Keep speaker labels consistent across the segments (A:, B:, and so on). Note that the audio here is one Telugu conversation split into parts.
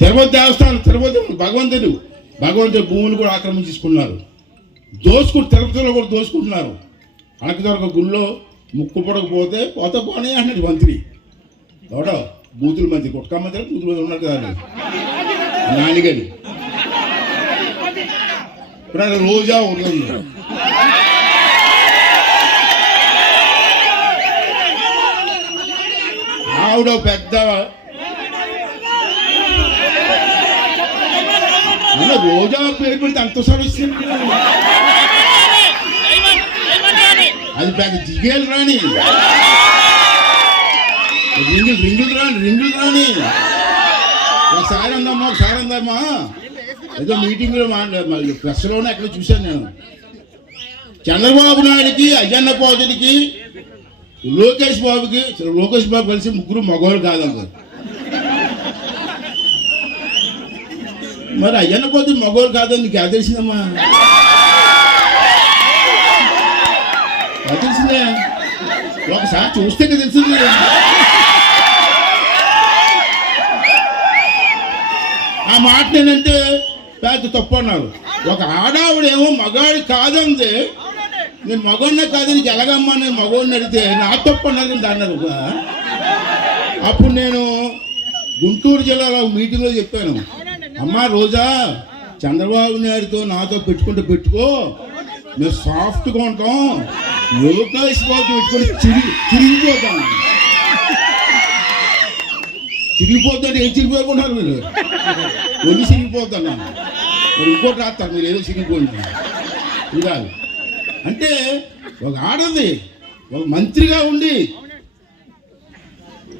A: తిరుపతి దేవస్థానం తిరుపతి భగవంతుడు భగవంతుడు భూములు కూడా ఆక్రమించుకున్నారు దోసుకుంటు తిరుపతిలో కూడా దోసుకుంటున్నారు. అనకదొరక గుళ్ళో ముక్కు పడకపోతే పోత పోనీ అన్నాడు మంత్రి. ఎవడో? బూతుల మంత్రి. కుట్క మంత్రి బూతుల మంత్రి ఉన్నారు కదా నానిగని. ఇప్పుడు ఆయన రోజా ఉంటుంది ఆవిడ పెద్ద అన్న రోజా పేరు పెడితే అంత సమస్య అది పెద్ద దిగేలు రాని రింగులు రింగులు రాని రింగులు రాని ఒకసారి అందమ్మా ఒకసారి అందమ్మా. ఏదో మీటింగ్లో ప్రెస్లోనే అక్కడ చూశాను నేను. చంద్రబాబు నాయుడికి అయ్యన్న పోజుడికి లోకేష్ బాబుకి లోకేష్ బాబు కలిసి ముగ్గురు మగవాళ్ళు కాదన్నారు. మరి అయ్యన్న పోతే మగవాళ్ళు కాదని నీకు ఎలా తెలిసిందమ్మా? ఎలా తెలిసిందే? ఒకసారి చూస్తే తెలిసింది. ఆ మాట నేనంటే పెద్ద తప్పు అన్నారు ఒక ఆడావిడేమో మగాడు కాదంది. నేను మగోడినే కాదు నీకు ఎలాగమ్మా? నేను మగోడిని అడిగితే నా తప్పు అన్నారు అన్నారు. అప్పుడు నేను గుంటూరు జిల్లాలో మీటింగ్లో చెప్పాను. అమ్మా రోజా చంద్రబాబు నాయుడుతో నాతో పెట్టుకుంటే పెట్టుకో. మేము సాఫ్ట్గా ఉంటాం. లోకేష్ బాబు పెట్టుకుని చిరిగి చిరిగిపోతాం చిరిగిపోతుంటే ఏం చిరిగిపోతున్నారు మీరు? ఒళ్ళు చిరిగిపోతాను మరి ఇంకోటి రాస్తారు మీరు ఏదో చిరిగిపోయింది ఇది అంటే ఒక ఆడది ఒక మంత్రిగా ఉండి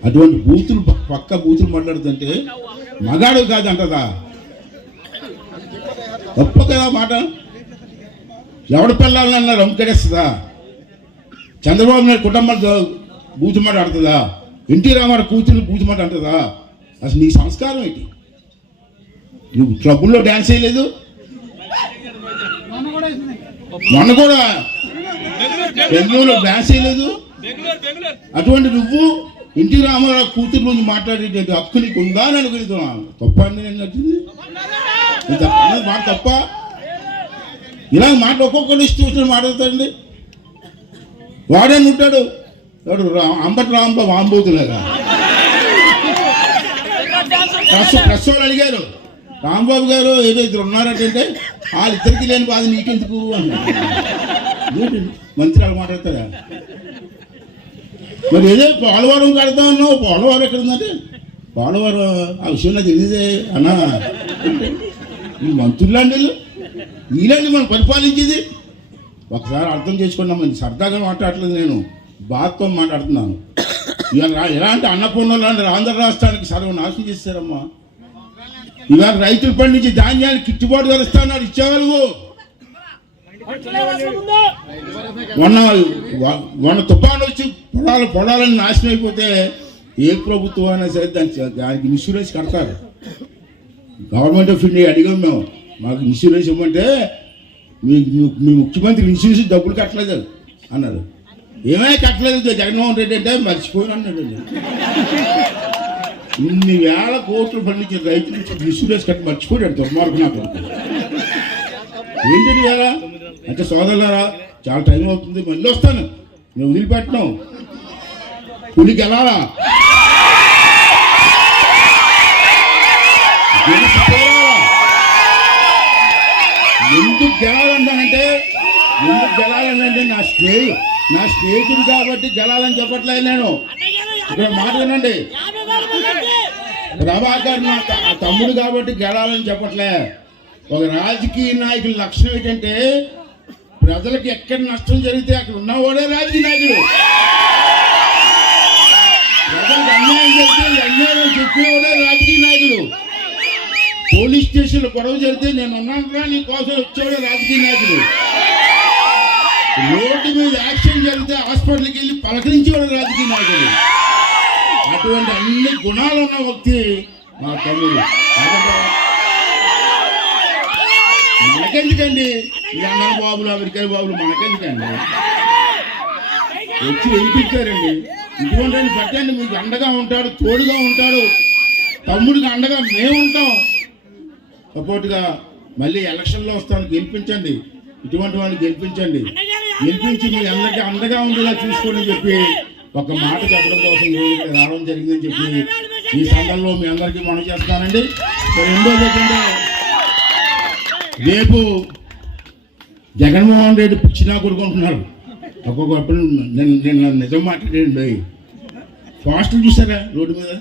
A: అటువంటి బూతులు పక్క బూతులు మాట్లాడుతుంటే మగాడు కాదంటదా? తప్పు కదా మాట? ఎవడ పిల్లలన్నా రంకెడేస్తుందా చంద్రబాబు నాయుడు కుటుంబం బూతు ఆడుతుందా ఎన్టీ రామారావు కూతురు బూతు ఆడుతుందా అంటుందా అసలు నీ సంస్కారం ఏంటి? నువ్వు క్లబ్బుల్లో డ్యాన్స్ చేయలేదు? మొన్న కూడా బెంగళూరులో డ్యాన్స్ చేయలేదు? అటువంటి నువ్వు ఎన్టీ రామారావు కూతురు గురించి మాట్లాడేటువంటి హక్కు నీకు ఉందా అని అడుగుతున్నాను. తప్ప అని నేను నచ్చింది ఇది తప్ప అన్నది మాట తప్ప. ఇలా మాట ఒక్కొక్కరు ఇష్టం మాట్లాడతాడండి. వాడే ఉంటాడు? వాడు రా- అంబటి రాంబాబు ఆంబోతులేగా ప్రెస్ ప్రెస్ వాళ్ళు అడిగారు. రాంబాబు గారు ఏదో ఇద్దరు ఉన్నారంటే వాళ్ళిద్దరికి లేని బాధ నీకెందుకు అన్నారు మంత్రి అలా మాట్లాడతారా? మరి ఏదో పోలవరం కడతా ఉన్నావు పోలవరం ఎక్కడ ఉందంటే పోలవరం ఆ విషయం నాకు తెలియదే అన్నా ఈ మంత్రులండి వీళ్ళు? వీళ్ళండి మనం పరిపాలించేది? ఒకసారి అర్థం చేసుకున్నాం మంది సరదాగా మాట్లాడట్లేదు నేను. బాధతో మాట్లాడుతున్నాను. ఇవాళ రా- ఎలాంటి అన్నపూర్ణలు అంటే ఆంధ్ర రాష్ట్రానికి సర్వనాశనం చేశారమ్మా ఇవాళ రైతులు పండించి ధాన్యాన్ని గిట్టుబాటు ధరిస్తాన్నారు ఇచ్చేవాళ్ళు. మొన్న మొన్న తుఫాను వచ్చి పొలాలు పొలాలను నాశనం అయిపోతే ఏ ప్రభుత్వం అయినా సరే దానికి దానికి ఇన్సూరెన్స్ కడతారు. గవర్నమెంట్ ఆఫ్ ఇండియా అడిగాం మేము మాకు ఇన్సూరెన్స్ ఇవ్వమంటే మీ మీ- ముఖ్యమంత్రి ఇన్సూరెన్స్ డబ్బులు కట్టలేదు అన్నారు. ఏమే కట్టలేదు జగన్మోహన్ రెడ్డి అంటే మర్చిపోయిన అన్నాడు ఇన్ని వేల కోట్లు పండించిన రైతులు ఇన్సూరెన్స్ కట్టి మర్చిపోయాడు దుర్మార్గం నాకు ఏంటి కదా అంటే సోదరులారా చాలా టైం అవుతుంది మళ్ళీ వస్తాను. మేము వదిలిపెట్టినాం. పులికి వెళ్ళాలా? గెలిచి ఎందుకు గెలాలంటానంటే ఎందుకు గెలాలంటే నా స్నేహి నా స్నేహితుడు కాబట్టి గెలాలని చెప్పట్లేదు నేను. ఇక్కడ మాట వినండి. ప్రభాకర్ నా తమ్ముడు కాబట్టి గెలాలని చెప్పట్లే. ఒక రాజకీయ నాయకుల లక్షణం ఏంటంటే ప్రజలకు ఎక్కడ నష్టం జరిగితే అక్కడ ఉన్నవాడే రాజకీయ నాయకుడు. ప్రజలకు అన్యాయం జరిగితే అన్యాయం చెప్పేవాడే రాజకీయ పోలీస్ స్టేషన్ గొడవ జరిగితే నేను ఉన్నాను నీ కోసం వచ్చాడు రాజకీయ నాయకుడు. రోడ్డు మీద యాక్సిడెంట్ జరిగితే హాస్పిటల్కి వెళ్ళి పలకరించేవాడు రాజకీయ నాయకుడు. అటువంటి అన్ని గుణాలు ఉన్న వ్యక్తి నా తమ్ముడు. మనకెందుకండి? ఈ అన్న బాబులు అమెరికాయ బాబులు మనకెందుకండి? వచ్చి వినిపించారండి ఇటువంటి పెట్టండి మీకు అండగా ఉంటాడు తోడుగా ఉంటాడు. తమ్ముడికి అండగా మేము ఉంటాం సపోర్ట్గా మళ్ళీ ఎలక్షన్లో వస్తాను గెలిపించండి. ఇటువంటి వాడిని గెలిపించండి. గెలిపించి మీ అందరికీ అండగా ఉండేలా చూసుకోండి అని చెప్పి ఒక మాట చెప్పడం కోసం రావడం జరిగిందని చెప్పి ఈ సందర్భంలో మీ అందరికీ మనం చేస్తానండి. సో రెండోది ఏంటంటే రేపు జగన్మోహన్ రెడ్డి పిచ్చినా కొడుకుంటున్నారు. ఒక్కొక్కప్పుడు నేను నేను నిజం మాట్లాడండి ఫాస్ట్ చూసారా రోడ్డు మీద?